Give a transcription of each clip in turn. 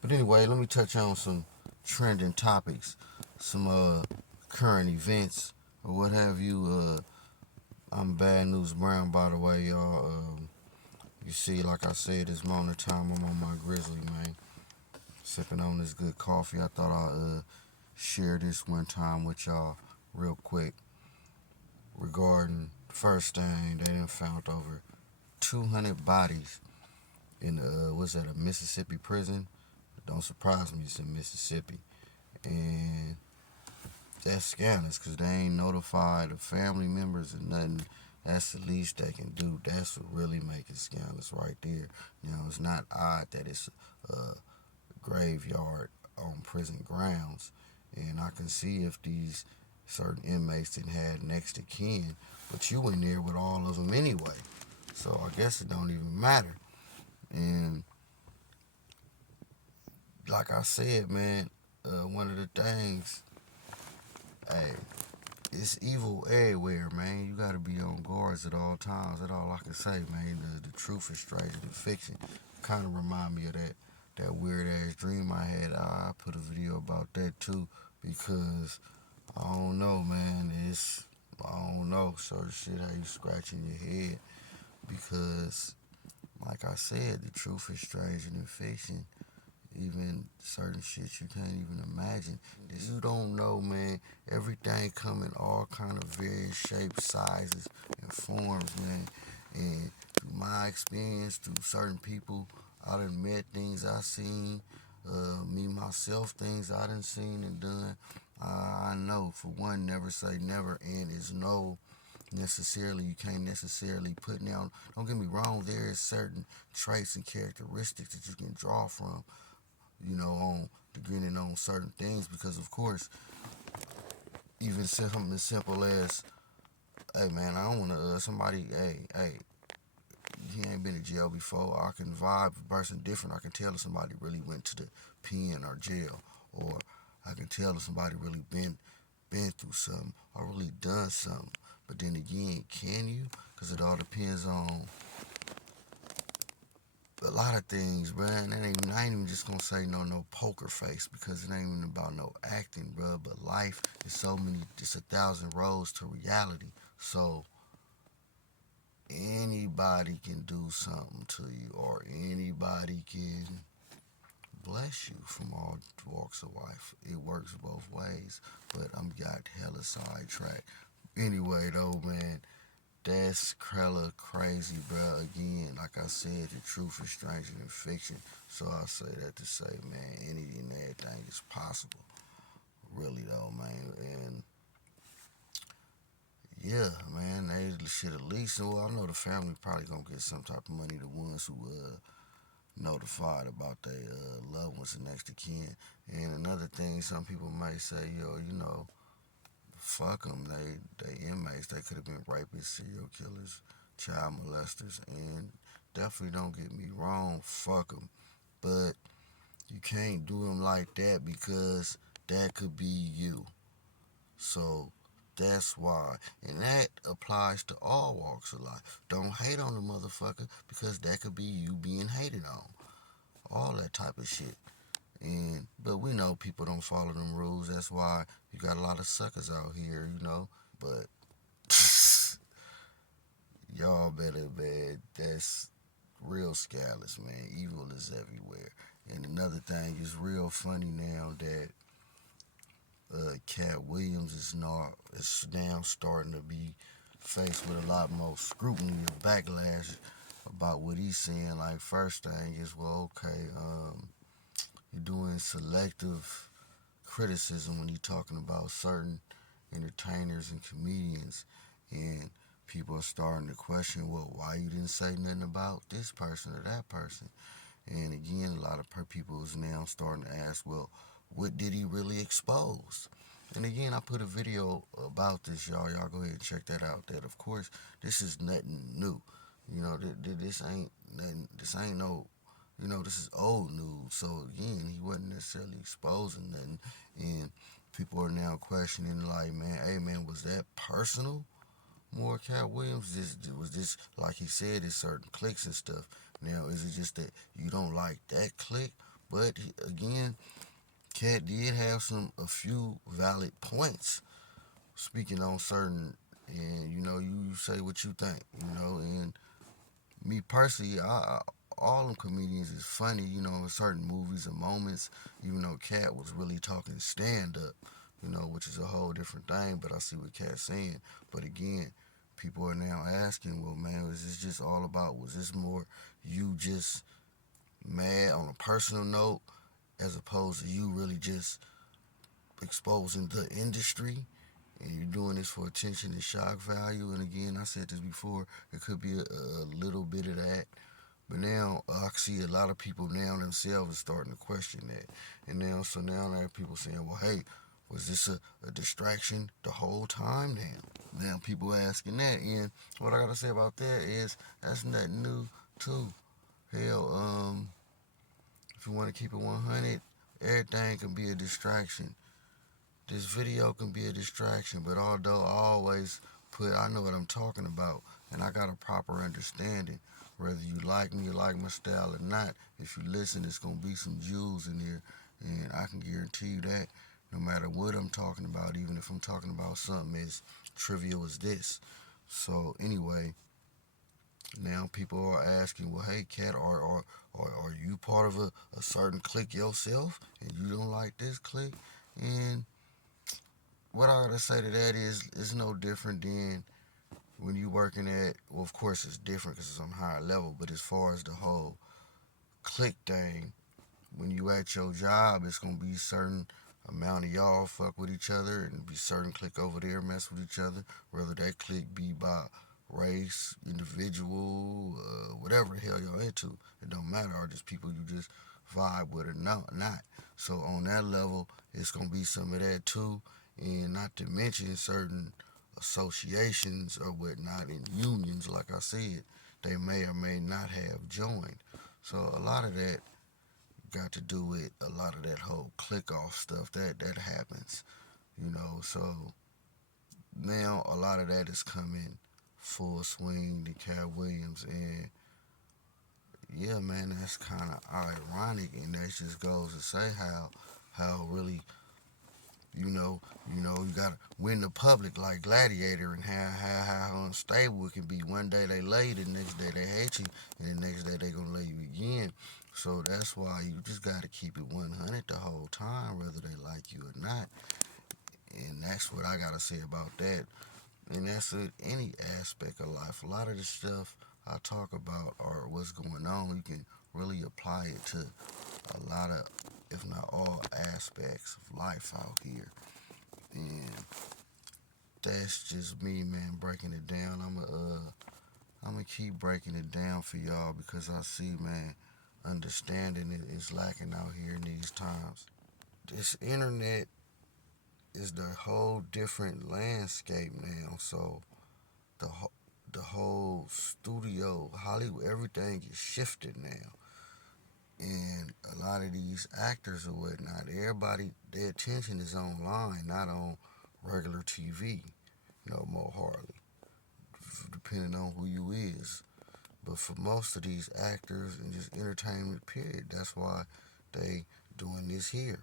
But anyway, let me touch on some trending topics, some current events, or what have you. I'm BadNewsBrown, by the way, y'all. You see, like I said, this morning time I'm on my grizzly, man, sipping on this good coffee. I thought I'd share this one time with y'all real quick regarding the first thing they done found over 200 bodies in what's that, a Mississippi prison? Don't surprise me, it's in Mississippi. And that's scandalous because they ain't notified the family members or nothing. That's the least they can do. That's what really make it scandalous right there. You know, it's not odd that it's a graveyard on prison grounds. And I can see if these certain inmates didn't have next to kin, but you in there with all of them anyway. So I guess it don't even matter. And like I said, man, one of the things, hey, it's evil everywhere, man. You gotta be on guards at all times. That's all I can say, man. The truth is stranger than fiction. Kind of remind me of that weird ass dream I had. I put a video about that too because I don't know, man. I don't know. Sort of shit how you scratching your head because, like I said, the truth is stranger than fiction. Even certain shit you can't even imagine. You don't know, man. Everything come in all kind of various shapes, sizes, and forms, man. And through my experience, through certain people, I done met things I seen. Me myself, things I done seen and done. I know, for one, never say never, and it's no necessarily you can't necessarily put down. Don't get me wrong. There is certain traits and characteristics that you can draw from, on depending on certain things because of course, even something as simple as, hey man, I don't wanna somebody, hey, he ain't been to jail before. I can vibe a person different. I can tell if somebody really went to the pen or jail, or I can tell if somebody really been through something or really done something. But then again, can you? Because it all depends on a lot of things, bro. And I ain't even just gonna say no poker face because it ain't even about no acting, bro. But life is so many, it's a thousand roads to reality. So anybody can do something to you, or anybody can bless you from all walks of life. It works both ways. But I'm got hella sidetracked. Anyway, though, man, that's hella crazy, bro. Again, like I said, the truth is stranger than fiction. So I say that to say, man, any and everything is possible. Really though, man. And yeah, man, they should at least. Well, I know the family probably gonna get some type of money. The ones who notified about their loved ones and next to kin. And another thing, some people might say, yo, fuck them. They inmates. They could have been rapists, serial killers, child molesters, and definitely don't get me wrong. Fuck them, but you can't do them like that because that could be you. So that's why, and that applies to all walks of life. Don't hate on the motherfucker because that could be you being hated on. All that type of shit. And but we know people don't follow them rules. That's why you got a lot of suckers out here. But y'all better, man. That's real scandalous, man. Evil is everywhere. And another thing is real funny now that Katt Williams is now starting to be faced with a lot more scrutiny or backlash about what he's saying. Like first thing is, well, okay, you're doing selective criticism when you're talking about certain entertainers and comedians, and people are starting to question, well, why you didn't say nothing about this person or that person? And again, a lot of people is now starting to ask, well, what did he really expose? And again, I put a video about this, y'all. Y'all go ahead and check that out. That of course, this is nothing new. This ain't nothing. This ain't no. This is old news. So again, he wasn't necessarily exposing nothing, and people are now questioning, like, man, hey, man, was that personal? More Cat Williams, was this like he said, it's certain clicks and stuff. Now, is it just that you don't like that click, But again, Katt did have a few valid points speaking on certain, and you say what you think, and me personally, all them comedians is funny, in certain movies and moments, even though Katt was really talking stand up, which is a whole different thing, but I see what Katt's saying. But again, people are now asking, well, man, was this just all about, was this more you just mad on a personal note as opposed to you really just exposing the industry and you're doing this for attention and shock value? And again, I said this before, it could be a little bit of that. But now I see a lot of people now themselves starting to question that. And now there are people saying, well, hey, was this a distraction the whole time now? Now people asking that. And what I got to say about that is that's nothing new, too. Hell, if you want to keep it 100, everything can be a distraction. This video can be a distraction, but although I know what I'm talking about, and I got a proper understanding. Whether you like me or like my style or not, if you listen, it's gonna be some jewels in there, and I can guarantee you that. No matter what I'm talking about, even if I'm talking about something as trivial as this. So anyway, now people are asking, well, hey, Katt, are you part of a certain clique yourself, and you don't like this clique? And what I gotta say to that is, it's no different than when you working at. Well, of course it's different because it's on a higher level. But as far as the whole click thing, when you at your job, it's gonna be certain amount of y'all fuck with each other, and be certain click over there mess with each other. Whether that click be by race, individual, whatever the hell y'all into, it don't matter. Or just people you just vibe with or not. So on that level, it's gonna be some of that too, and not to mention certain associations or whatnot and unions, like I said, they may or may not have joined. So a lot of that got to do with a lot of that whole click off stuff that happens, So now a lot of that is coming full swing to Cat Williams, and yeah, man, that's kind of ironic, and that just goes to say how really you gotta win the public like Gladiator, and how unstable it can be. One day they lay you, the next day they hate you, and the next day they gonna lay you again. So that's why you just gotta keep it 100 the whole time, whether they like you or not. And that's what I gotta say about that. And that's in any aspect of life. A lot of the stuff I talk about or what's going on, you can really apply it to a lot of, if not all, aspects of life out here. And that's just me, man, breaking it down. I'm gonna keep breaking it down for y'all because I see, man, understanding it is lacking out here in these times. This internet is the whole different landscape now. So the the whole studio, Hollywood, everything is shifted now. And a lot of these actors or whatnot, everybody, their attention is online, not on regular TV, more hardly, depending on who you is. But for most of these actors and just entertainment period, that's why they doing this here,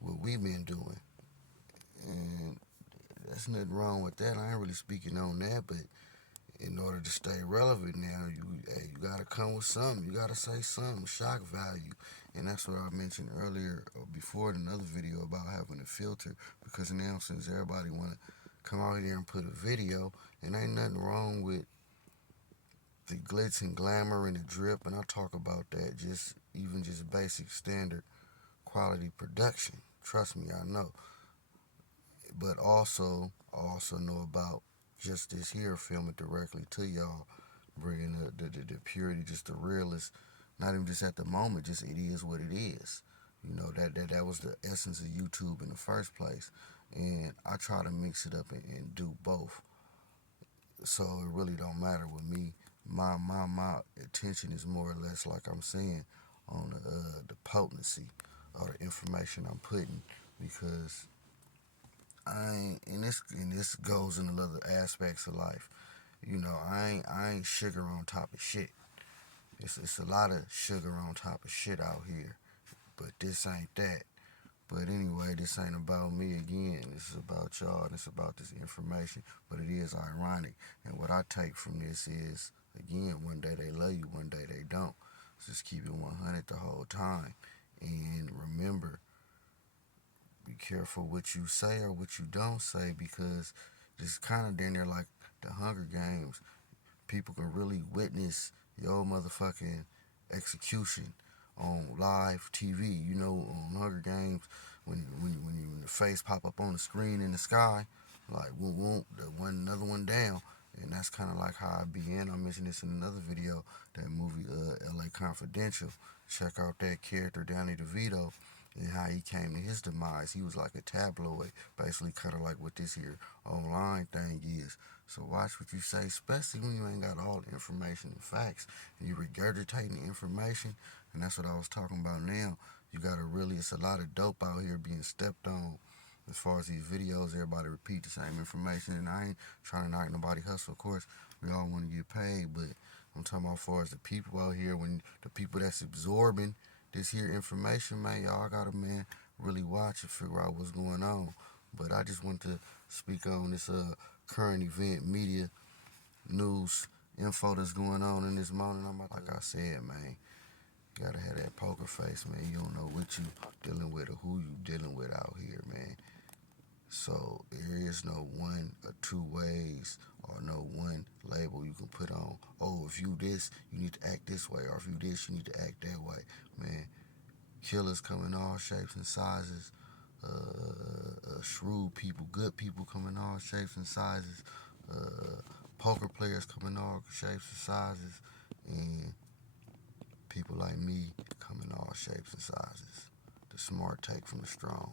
what we been doing. And that's nothing wrong with that. I ain't really speaking on that, but in order to stay relevant now, you gotta come with something. You gotta say something, shock value. And that's what I mentioned earlier or before in another video about having a filter. Because now since everybody wanna come out here and put a video, and ain't nothing wrong with the glitz and glamour and the drip, and I talk about that, just even just basic standard quality production. Trust me, I know. But I also know about just this here, filming directly to y'all, bringing the purity, just the realest. Not even just at the moment, just it is what it is. That was the essence of YouTube in the first place, and I try to mix it up and do both. So it really don't matter with me. My attention is more or less like I'm saying on the potency or the information I'm putting, because I ain't, and this goes in other aspects of life. I ain't sugar on top of shit. It's a lot of sugar on top of shit out here, but this ain't that. But anyway, this ain't about me again. This is about y'all and it's about this information. But it is ironic. And what I take from this is, again, one day they love you, one day they don't. Just keep it 100 the whole time. And remember, be careful what you say or what you don't say because it's kind of damn near like the Hunger Games. People can really witness your motherfucking execution on live TV. You know, on Hunger Games, when the face pop up on the screen in the sky, like whoop whoop, the one another one down, and that's kind of like how I be in. I mentioned this in another video, that movie L.A. Confidential. Check out that character Danny DeVito and how he came to his demise. He was like a tabloid, basically kind of like what this here online thing is. So watch what you say, especially when you ain't got all the information and facts, and you regurgitating the information. And that's what I was talking about now. You gotta really, it's a lot of dope out here being stepped on. As far as these videos, everybody repeat the same information, and I ain't trying to knock nobody hustle. Of course, we all want to get paid, but I'm talking about as far as the people out here, when the people that's absorbing this here information, man, y'all gotta, man, really watch and figure out what's going on. But I just want to speak on this current event, media, news, info that's going on in this moment. Like I said, man, you gotta have that poker face, man. You don't know what you dealing with or who you dealing with out here, man. So there is no one or two ways or no one label you can put on. Oh, if you this, you need to act this way, or if you this, you need to act that way, man. Killers come in all shapes and sizes. Shrewd people, good people come in all shapes and sizes. Poker players come in all shapes and sizes. And people like me come in all shapes and sizes. The smart take from the strong.